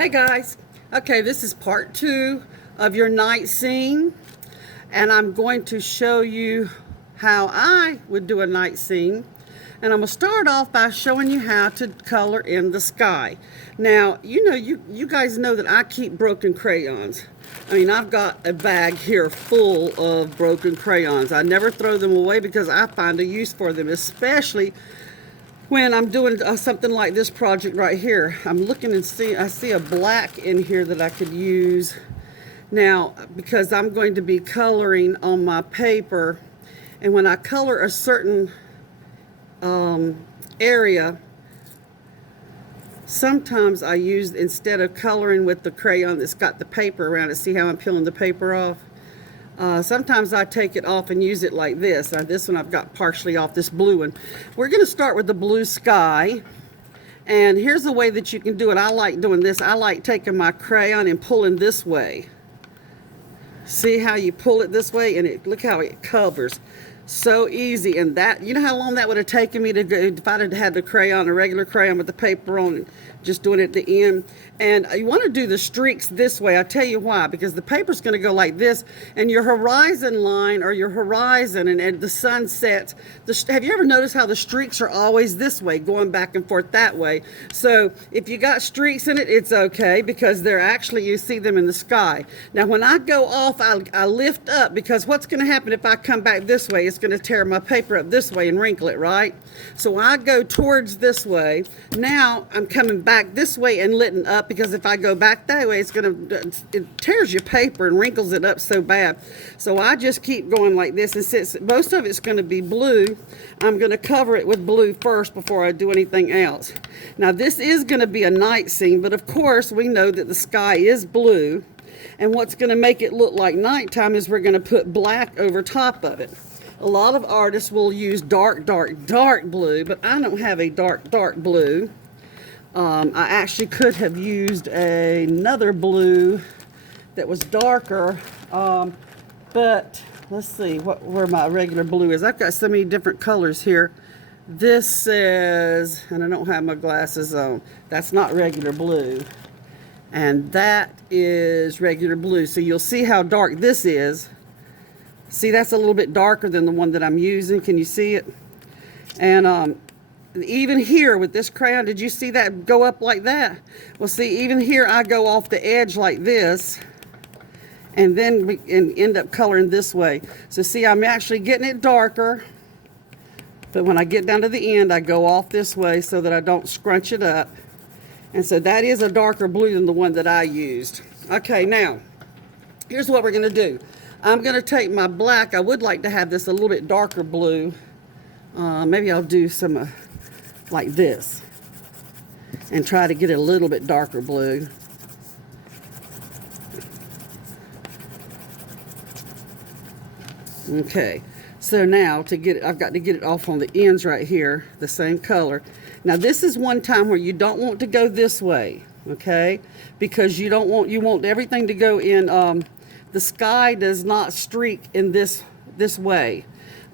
Hey guys, okay, this is part 2 of your night scene, and I'm going to show you how I would do a night scene. And I'm going to start off by showing you how to color in the sky. Now, you guys know that I keep broken crayons. I mean, I've got a bag here full of broken crayons. I never throw them away because I find a use for them, especially when I'm doing something like this project right here. I'm looking and I see a black in here that I could use now, because I'm going to be coloring on my paper. And when I color a certain area, sometimes I use, instead of coloring with the crayon that's got the paper around it, see how I'm peeling the paper off? Sometimes I take it off and use it like this. This one I've got partially off, this blue one. We're going to start with the blue sky. And here's the way that you can do it. I like doing this. I like taking my crayon and pulling this way. See how you pull it this way? And look how it covers. So easy. And that, you know how long that would have taken me to go if I'd have had the crayon, a regular crayon with the paper on it, just doing it at the end. And you want to do the streaks this way. I'll tell you why. Because the paper's going to go like this, and your horizon line, or your horizon, and the sun sets. Have you ever noticed how the streaks are always this way, going back and forth that way? So if you got streaks in it, it's okay, because they're actually, you see them in the sky. Now when I go off, I lift up, because what's going to happen if I come back this way? It's going to tear my paper up this way and wrinkle it, right? So I go towards this way. Now I'm coming back this way and lifting up, because if I go back that way, it tears your paper and wrinkles it up so bad. So I just keep going like this, and since most of it's going to be blue, I'm going to cover it with blue first before I do anything else. Now this is going to be a night scene, but of course we know that the sky is blue, and what's going to make it look like nighttime is we're going to put black over top of it. A lot of artists will use dark blue, but I don't have a dark blue. I actually could have used another blue that was darker, but let's see where my regular blue is. I've got so many different colors here. This says, and I don't have my glasses on, that's not regular blue. And that is regular blue. So you'll see how dark this is. See, that's a little bit darker than the one that I'm using. Can you see it? And even here with this crayon, did you see that go up like that? Well, see, even here I go off the edge like this, and then end up coloring this way. So see, I'm actually getting it darker, but when I get down to the end, I go off this way so that I don't scrunch it up. And so that is a darker blue than the one that I used. Okay, now, here's what we're gonna do. I'm gonna take my black. I would like to have this a little bit darker blue. Maybe I'll do some like this and try to get it a little bit darker blue. Okay, so now to get it, I've got to get it off on the ends right here, the same color. Now this is one time where you don't want to go this way, okay? Because you want everything to go in, the sky does not streak in this way.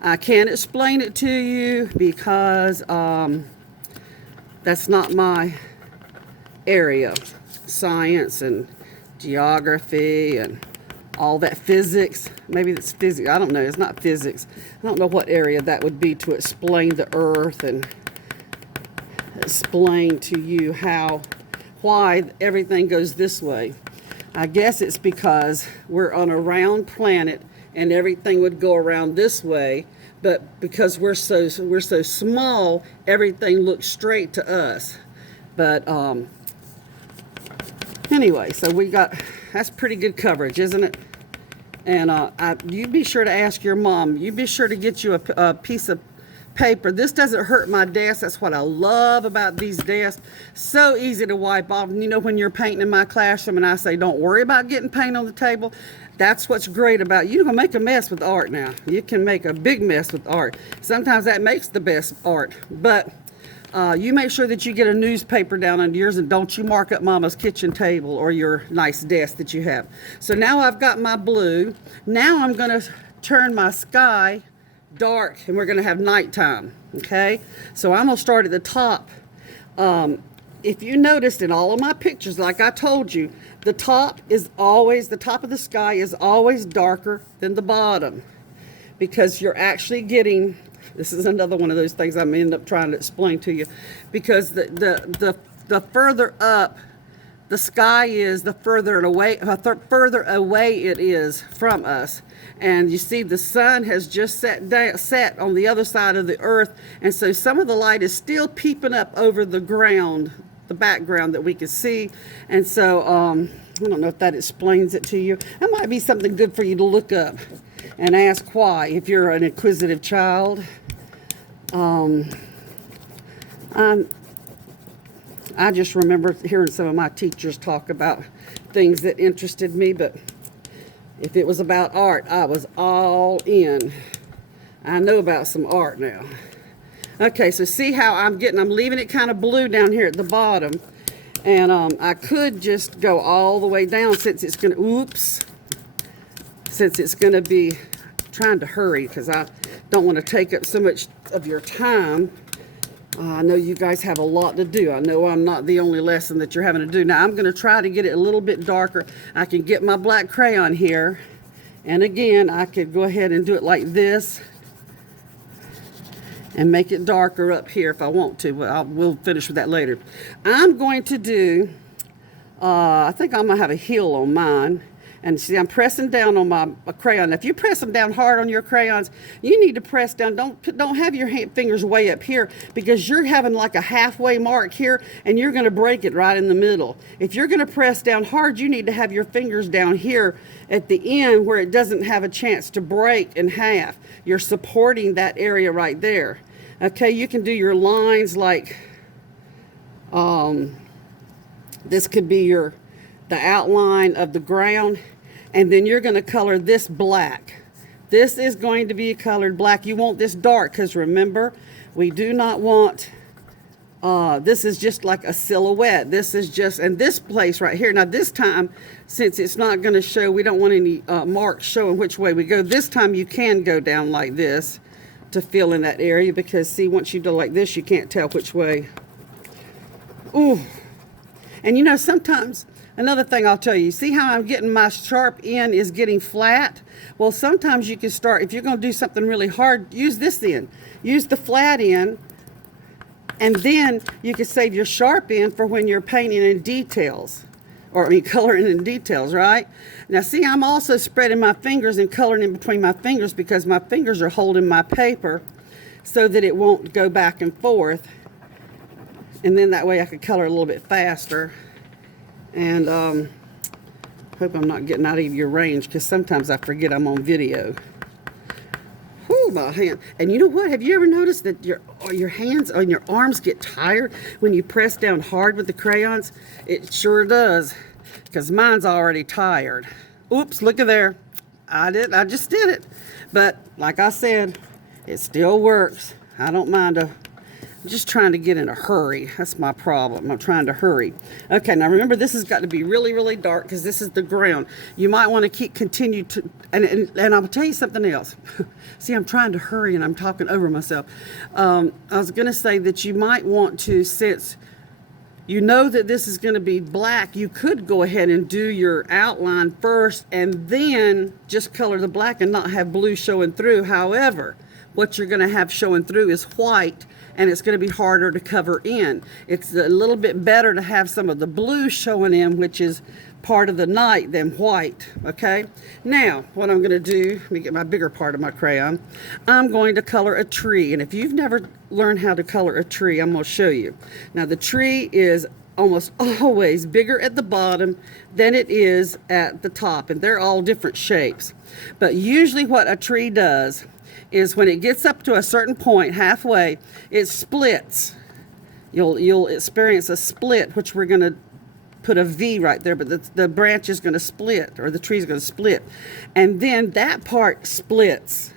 I can't explain it to you because that's not my area. Science and geography and all that, physics. Maybe it's physics. I don't know. It's not physics. I don't know what area that would be to explain the earth and explain to you why everything goes this way. I guess it's because we're on a round planet and everything would go around this way, but because we're so small, everything looks straight to us. But anyway, so that's pretty good coverage, isn't it? And you be sure to ask your mom. You be sure to get you a piece of paper. This doesn't hurt my desk. That's what I love about these desks. So easy to wipe off. And you know, when you're painting in my classroom and I say, don't worry about getting paint on the table, that's what's great about you. You can make a mess with art now. You can make a big mess with art. Sometimes that makes the best art. But you make sure that you get a newspaper down under yours, and don't you mark up Mama's kitchen table or your nice desk that you have. So now I've got my blue. Now I'm going to turn my sky dark, and we're going to have nighttime. Okay, so I'm going to start at the top. if you noticed in all of my pictures, like I told you, the top of the sky is always darker than the bottom, because you're actually getting, this is another one of those things I'm end up trying to explain to you, because the further up the sky is, the further away it is from us. And you see the sun has just set on the other side of the earth, and so some of the light is still peeping up over the ground, the background that we can see. And so I don't know if that explains it to you. That might be something good for you to look up and ask why, if you're an inquisitive child. I just remember hearing some of my teachers talk about things that interested me, but if it was about art, I was all in. I know about some art now. Okay, so see how I'm leaving it kind of blue down here at the bottom. And I could just go all the way down since it's going to be trying to hurry, because I don't want to take up so much of your time. I know you guys have a lot to do. I know I'm not the only lesson that you're having to do. Now, I'm going to try to get it a little bit darker. I can get my black crayon here. And again, I could go ahead and do it like this and make it darker up here if I want to. But we'll finish with that later. I'm going to do, I think I'm going to have a heel on mine. And see, I'm pressing down on my crayon. If you press them down hard on your crayons, you need to press down. Don't have your fingers way up here, because you're having like a halfway mark here, and you're going to break it right in the middle. If you're going to press down hard, you need to have your fingers down here at the end where it doesn't have a chance to break in half. You're supporting that area right there. Okay, you can do your lines like, this could be the outline of the ground. And then you're going to color this black. This is going to be colored black. You want this dark, because remember, we do not want, this is just like a silhouette. This is just, and this place right here. Now this time, since it's not going to show, we don't want any marks showing which way we go. This time you can go down like this to fill in that area, because see, once you do like this, you can't tell which way. Ooh. And you know, sometimes, another thing I'll tell you, see how I'm getting my sharp end is getting flat? Well, sometimes you can start, if you're going to do something really hard, use this end. Use the flat end, and then you can save your sharp end for when you're painting in details, or I mean coloring in details, right? Now see, I'm also spreading my fingers and coloring in between my fingers, because my fingers are holding my paper so that it won't go back and forth. And then that way I could color a little bit faster. And hope I'm not getting out of your range, because sometimes I forget I'm on video. Whew, my hand. And you know what? Have you ever noticed that your hands and your arms get tired when you press down hard with the crayons? It sure does, because mine's already tired. Oops, look at there. I just did it. But like I said, it still works. I don't mind I'm just trying to get in a hurry. That's my problem. I'm trying to hurry. Okay, now remember, this has got to be really, really dark, because this is the ground. You might want to continue to, and I'll tell you something else. See, I'm trying to hurry and I'm talking over myself. I was going to say that you might want to, since you know that this is going to be black, you could go ahead and do your outline first and then just color the black and not have blue showing through. However, what you're going to have showing through is white, and it's going to be harder to cover in. It's a little bit better to have some of the blue showing in, which is part of the night, than white. Okay, now what I'm going to do, let me get my bigger part of my crayon. I'm going to color a tree, and if you've never learned how to color a tree, I'm going to show you. Now the tree is almost always bigger at the bottom than it is at the top, and they're all different shapes. But usually what a tree does is when it gets up to a certain point, halfway, it splits. You'll experience a split, which we're going to put a V right there, but the branch is going to split, or the tree is going to split. And then that part splits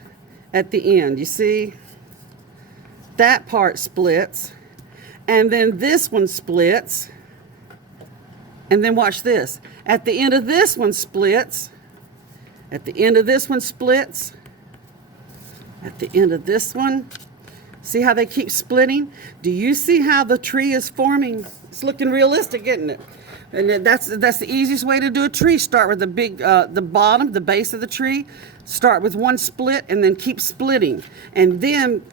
at the end. You see? That part splits. And then this one splits. And then watch this. At the end of this one splits. At the end of this one splits. At the end of this one See how they keep splitting? Do you see how the tree is forming? It's looking realistic, isn't it? And that's the easiest way to do a tree. Start with the bottom, the base of the tree. Start with one split and then keep splitting. And then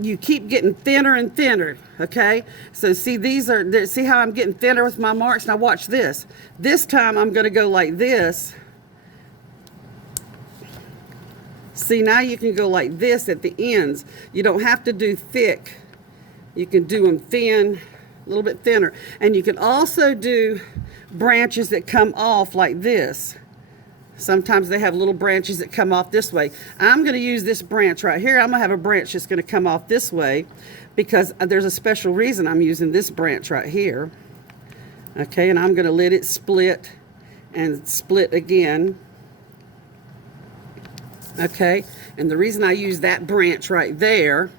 you keep getting thinner and thinner, okay? So see, see how I'm getting thinner with my marks? Now watch this. This time I'm gonna go like this. See, now you can go like this at the ends. You don't have to do thick. You can do them thin, a little bit thinner. And you can also do branches that come off like this. Sometimes they have little branches that come off this way. I'm going to use this branch right here. I'm going to have a branch that's going to come off this way because there's a special reason I'm using this branch right here. Okay, and I'm going to let it split and split again. Okay, and the reason I use that branch right there,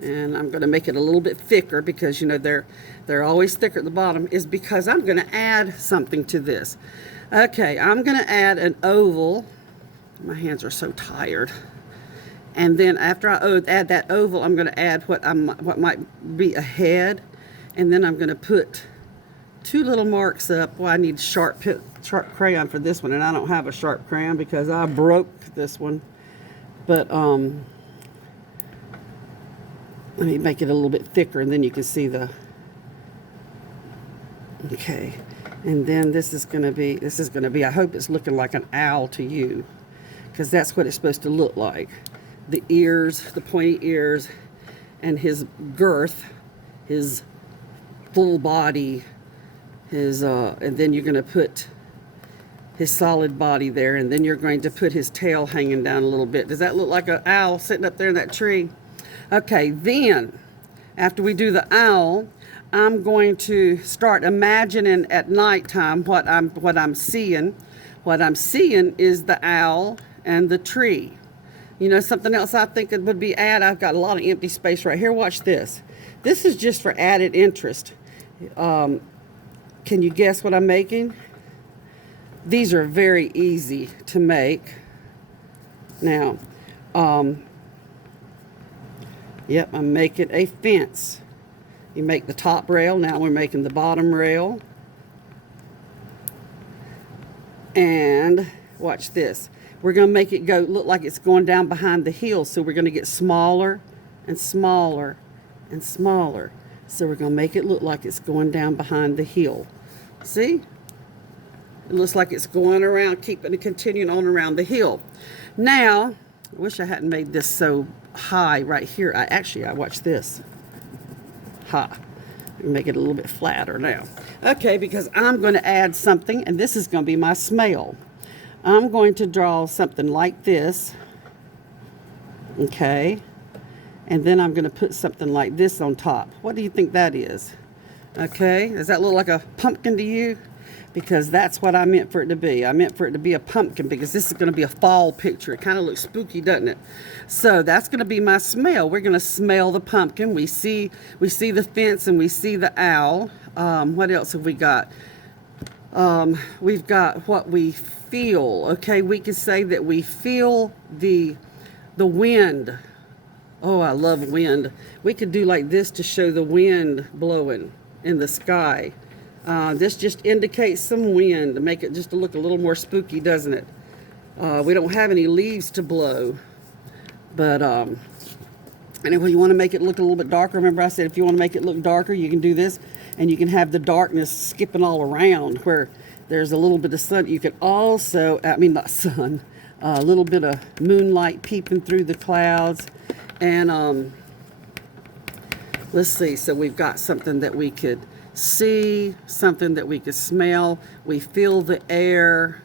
and I'm going to make it a little bit thicker because, you know, they're always thicker at the bottom, is because I'm going to add something to this. Okay, I'm going to add an oval. My hands are so tired. And then after I add that oval, I'm going to add what might be a head, and then I'm going to put two little marks up. Well, I need sharp crayon for this one, and I don't have a sharp crayon because I broke this one. But let me make it a little bit thicker, and then you can see the, okay. And then this is going to be, I hope it's looking like an owl to you, because that's what it's supposed to look like. The ears, the pointy ears, and his girth, his full body, and then you're going to put his solid body there, and then you're going to put his tail hanging down a little bit. Does that look like an owl sitting up there in that tree? Okay, then after we do the owl, I'm going to start imagining at nighttime what I'm seeing. What I'm seeing is the owl and the tree. You know, something else I think it would be I've got a lot of empty space right here. Watch this. This is just for added interest. Can you guess what I'm making? These are very easy to make. Now, yep, I'm making a fence. You make the top rail, now we're making the bottom rail. And watch this. We're going to make it look like it's going down behind the hill, so we're going to get smaller and smaller and smaller. So we're going to make it look like it's going down behind the hill. See? It looks like it's going around, continuing on around the hill. Now, I wish I hadn't made this so high right here. I watch this. Make it a little bit flatter now. Okay, because I'm going to add something, and this is going to be my smell. I'm going to draw something like this. Okay. And then I'm going to put something like this on top. What do you think that is? Okay. Does that look like a pumpkin to you? Because that's what I meant for it to be. I meant for it to be a pumpkin because this is going to be a fall picture. It kind of looks spooky, doesn't it? So that's going to be my smell. We're going to smell the pumpkin. We see the fence and we see the owl. What else have we got? We've got what we feel. Okay, we could say that we feel the wind. Oh, I love wind. We could do like this to show the wind blowing in the sky. This just indicates some wind to make it just to look a little more spooky, doesn't it? We don't have any leaves to blow. But anyway, you want to make it look a little bit darker. Remember I said if you want to make it look darker, you can do this. And you can have the darkness skipping all around where there's a little bit of sun. You can also, not sun, a little bit of moonlight peeping through the clouds. And let's see. So we've got something that we could see, something that we could smell. We feel the air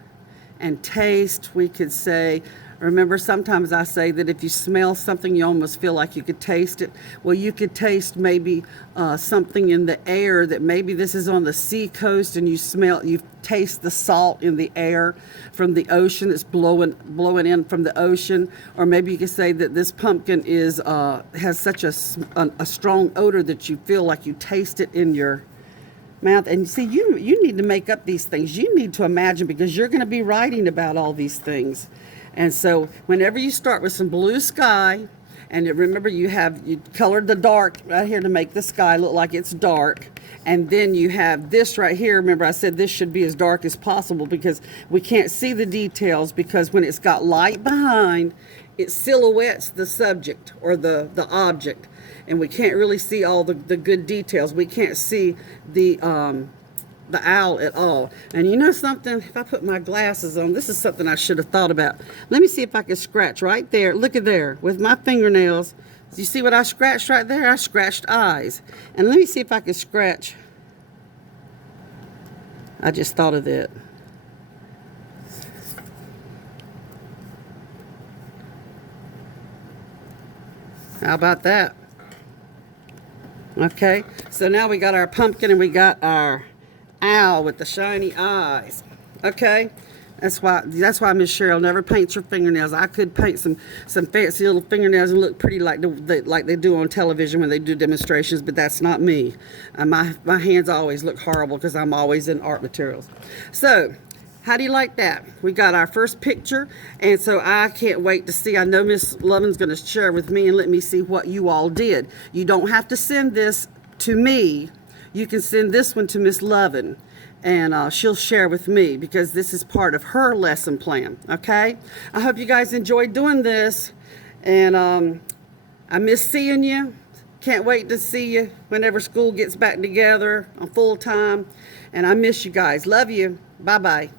and taste. We could say, remember sometimes I say that if you smell something you almost feel like you could taste it. Well, you could taste maybe something in the air, that maybe this is on the sea coast and you taste the salt in the air from the ocean that's blowing in from the ocean. Or maybe you could say that this pumpkin has such a strong odor that you feel like you taste it in your mouth. And you see, you need to make up these things. You need to imagine, because you're going to be writing about all these things. And so whenever you start with some blue sky And remember, you colored the dark right here to make the sky look like it's dark. And then you have this right here. Remember, I said this should be as dark as possible because we can't see the details, because when it's got light behind, it silhouettes the subject or the object. And we can't really see all the good details. We can't see the owl at all. And you know something? If I put my glasses on, this is something I should have thought about. Let me see if I can scratch right there. Look at there with my fingernails. You see what I scratched right there? I scratched eyes. And let me see if I can scratch. I just thought of that. How about that? Okay, so now we got our pumpkin and we got our owl with the shiny eyes. Okay, that's why Miss Sherrill never paints her fingernails. I could paint some fancy little fingernails and look pretty like they do on television when they do demonstrations, but that's not me. My hands always look horrible because I'm always in art materials. So how do you like that? We got our first picture, and so I can't wait to see. I know Miss Lovin's going to share with me and let me see what you all did. You don't have to send this to me. You can send this one to Miss Lovin, and she'll share with me because this is part of her lesson plan, okay? I hope you guys enjoyed doing this, and I miss seeing you. Can't wait to see you whenever school gets back together on full time, and I miss you guys. Love you. Bye-bye.